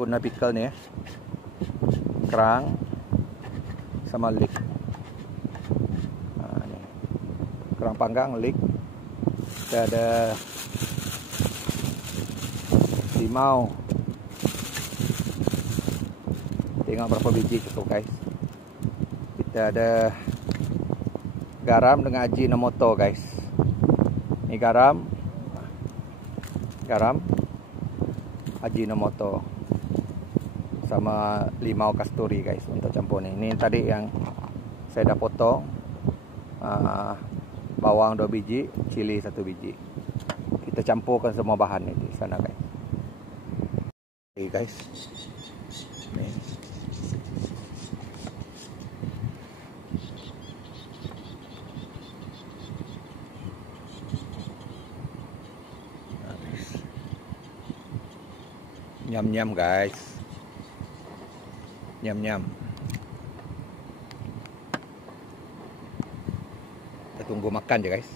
Guna pickle ni kerang sama lik. Ni. Kerang panggang, lik. Kita ada limau. Tengok berapa biji cukup guys. Kita ada garam dengan Ajinomoto guys. Ini garam Ajinomoto sama limau kasturi guys untuk campur ni. Ini tadi yang saya dah potong. Bawang 2 biji, cili 1 biji. Kita campurkan semua bahan ni di sana guys. Okay guys. Ni. Nyam-nyam guys. Nyam-nyam. Kita tunggu makan je guys.